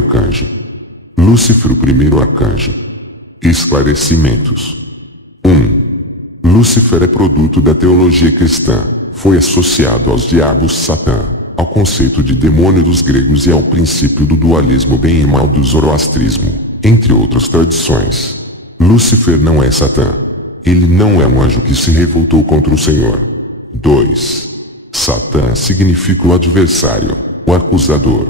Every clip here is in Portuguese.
arcanjo. Lúcifer, o primeiro arcanjo. Esclarecimentos. 1. Lúcifer é produto da teologia cristã. Foi associado aos diabos Satã, ao conceito de demônio dos gregos e ao princípio do dualismo bem e mal do zoroastrismo, entre outras tradições. Lúcifer não é Satã. Ele não é um anjo que se revoltou contra o Senhor. 2. Satã significa o adversário, o acusador.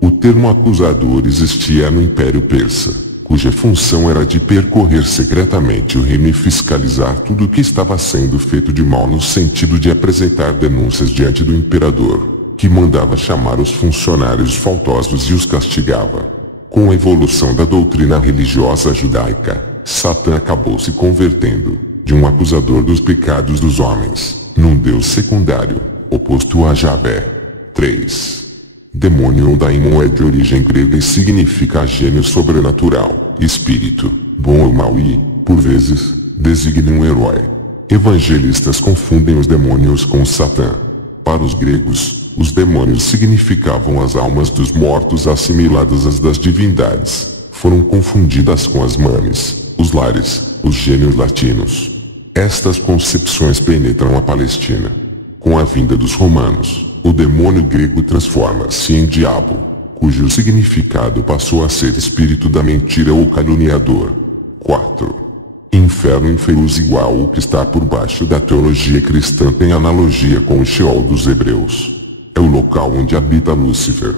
O termo acusador existia no Império Persa, cuja função era de percorrer secretamente o reino e fiscalizar tudo o que estava sendo feito de mal, no sentido de apresentar denúncias diante do imperador, que mandava chamar os funcionários faltosos e os castigava. Com a evolução da doutrina religiosa judaica, Satã acabou se convertendo, de um acusador dos pecados dos homens, num deus secundário, oposto a Javé. 3. Demônio ou daimon é de origem grega e significa gênio sobrenatural, espírito, bom ou mau e, por vezes, designa um herói. Evangelistas confundem os demônios com Satã. Para os gregos, os demônios significavam as almas dos mortos assimiladas às das divindades. Foram confundidas com as manes, os lares, os gênios latinos. Estas concepções penetram a Palestina. Com a vinda dos romanos, o demônio grego transforma-se em diabo, cujo significado passou a ser espírito da mentira ou caluniador. 4. Inferno inferius igual o que está por baixo da teologia cristã tem analogia com o Sheol dos hebreus. É o local onde habita Lúcifer.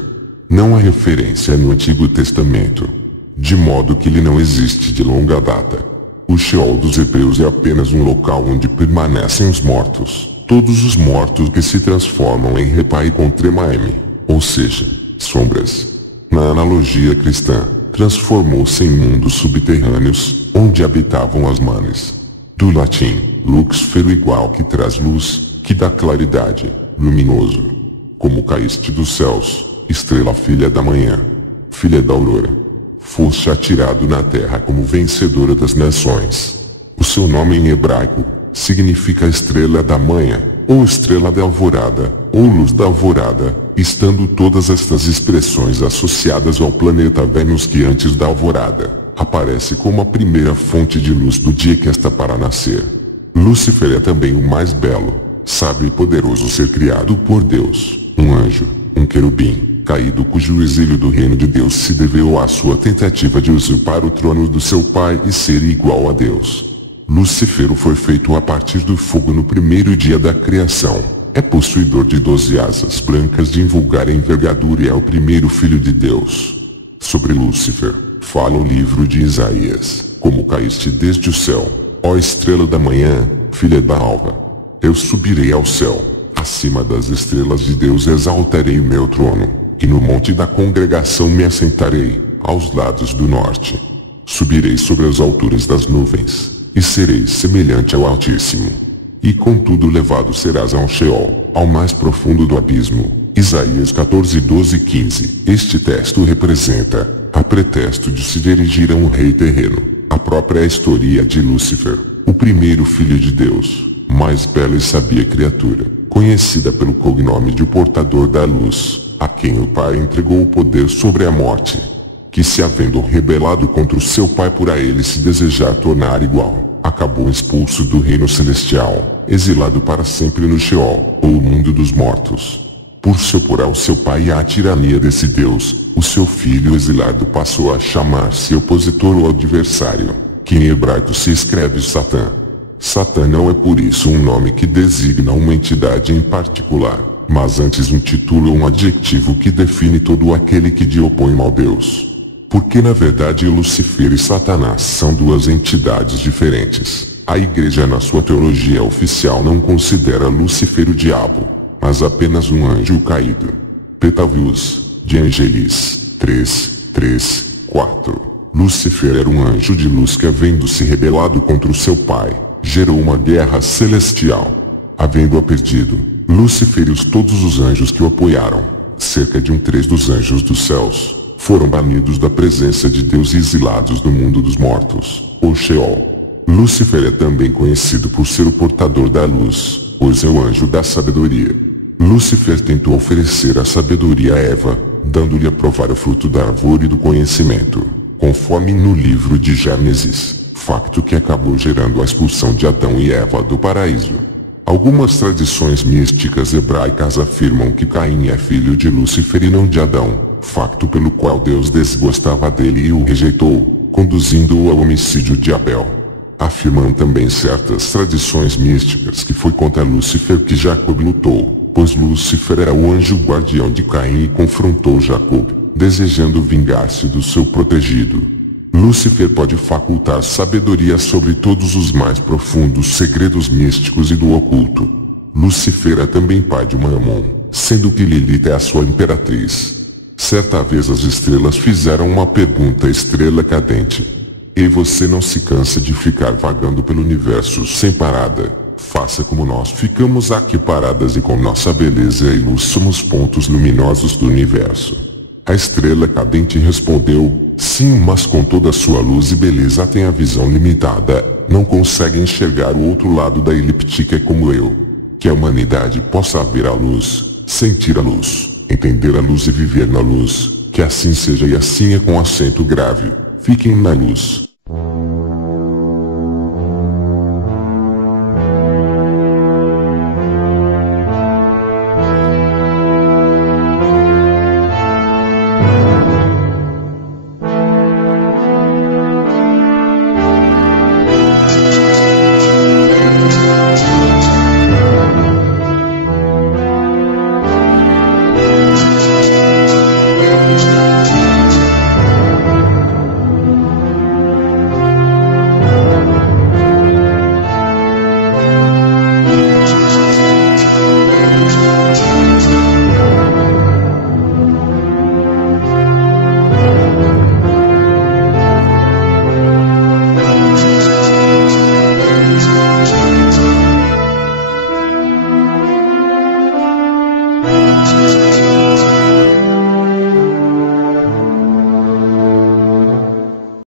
Não há referência no Antigo Testamento, de modo que ele não existe de longa data. O Sheol dos hebreus é apenas um local onde permanecem os mortos. Todos os mortos que se transformam em Repai com trema M, ou seja, sombras. Na analogia cristã, transformou-se em mundos subterrâneos, onde habitavam as manes. Do latim, luxfer, igual que traz luz, que dá claridade, luminoso. Como caíste dos céus, estrela filha da manhã, filha da aurora. Foste atirado na terra como vencedora das nações. O seu nome em hebraico significa estrela da manhã, ou estrela da alvorada, ou luz da alvorada, estando todas estas expressões associadas ao planeta Vênus, que antes da alvorada, aparece como a primeira fonte de luz do dia que está para nascer. Lúcifer é também o mais belo, sábio e poderoso ser criado por Deus, um anjo, um querubim, caído, cujo exílio do reino de Deus se deveu à sua tentativa de usurpar o trono do seu pai e ser igual a Deus. Lúcifer foi feito a partir do fogo no primeiro dia da criação. É possuidor de 12 asas brancas de invulgar envergadura e é o primeiro filho de Deus. Sobre Lúcifer, fala o livro de Isaías: como caíste desde o céu, ó estrela da manhã, filha da alva. Eu subirei ao céu, acima das estrelas de Deus exaltarei o meu trono, e no monte da congregação me assentarei, aos lados do norte. Subirei sobre as alturas das nuvens, e serei semelhante ao Altíssimo. E contudo levado serás ao Sheol, ao mais profundo do abismo. Isaías 14, 12 e 15. Este texto representa, a pretexto de se dirigir a um rei terreno, a própria história de Lúcifer, o primeiro filho de Deus, mais bela e sabia criatura, conhecida pelo cognome de o portador da luz, a quem o pai entregou o poder sobre a morte, que se havendo rebelado contra o seu pai por a ele se desejar tornar igual, acabou expulso do reino celestial, exilado para sempre no Sheol, ou mundo dos mortos. Por se opor ao seu pai e à tirania desse Deus, o seu filho exilado passou a chamar-se opositor ou adversário, que em hebraico se escreve Satã. Satã não é por isso um nome que designa uma entidade em particular, mas antes um título ou um adjetivo que define todo aquele que de opõe ao Deus. Porque na verdade Lúcifer e Satanás são duas entidades diferentes. A igreja na sua teologia oficial não considera Lúcifer o diabo, mas apenas um anjo caído. Petavius, de Angelis, 3, 3, 4. Lúcifer era um anjo de luz que, havendo-se rebelado contra o seu pai, gerou uma guerra celestial. Havendo-a perdido, Lúcifer e todos os anjos que o apoiaram, cerca de 1/3 dos anjos dos céus, foram banidos da presença de Deus e exilados do mundo dos mortos, ou Sheol. Lúcifer é também conhecido por ser o portador da luz, pois é o anjo da sabedoria. Lúcifer tentou oferecer a sabedoria a Eva, dando-lhe a provar o fruto da árvore do conhecimento, conforme no livro de Gênesis, facto que acabou gerando a expulsão de Adão e Eva do paraíso. Algumas tradições místicas hebraicas afirmam que Caim é filho de Lúcifer e não de Adão, facto pelo qual Deus desgostava dele e o rejeitou, conduzindo-o ao homicídio de Abel. Afirmam também certas tradições místicas que foi contra Lúcifer que Jacob lutou, pois Lúcifer era o anjo guardião de Caim e confrontou Jacob, desejando vingar-se do seu protegido. Lúcifer pode facultar sabedoria sobre todos os mais profundos segredos místicos e do oculto. Lúcifer é também pai de Mamon, sendo que Lilith é a sua imperatriz. Certa vez as estrelas fizeram uma pergunta à estrela cadente. E você não se cansa de ficar vagando pelo universo sem parada? Faça como nós ficamos aqui paradas e com nossa beleza e luz somos pontos luminosos do universo. A estrela cadente respondeu, sim, mas com toda a sua luz e beleza tem a visão limitada, não consegue enxergar o outro lado da elíptica como eu. Que a humanidade possa ver a luz, sentir a luz, entender a luz e viver na luz, que assim seja e assim é com acento grave, fiquem na luz.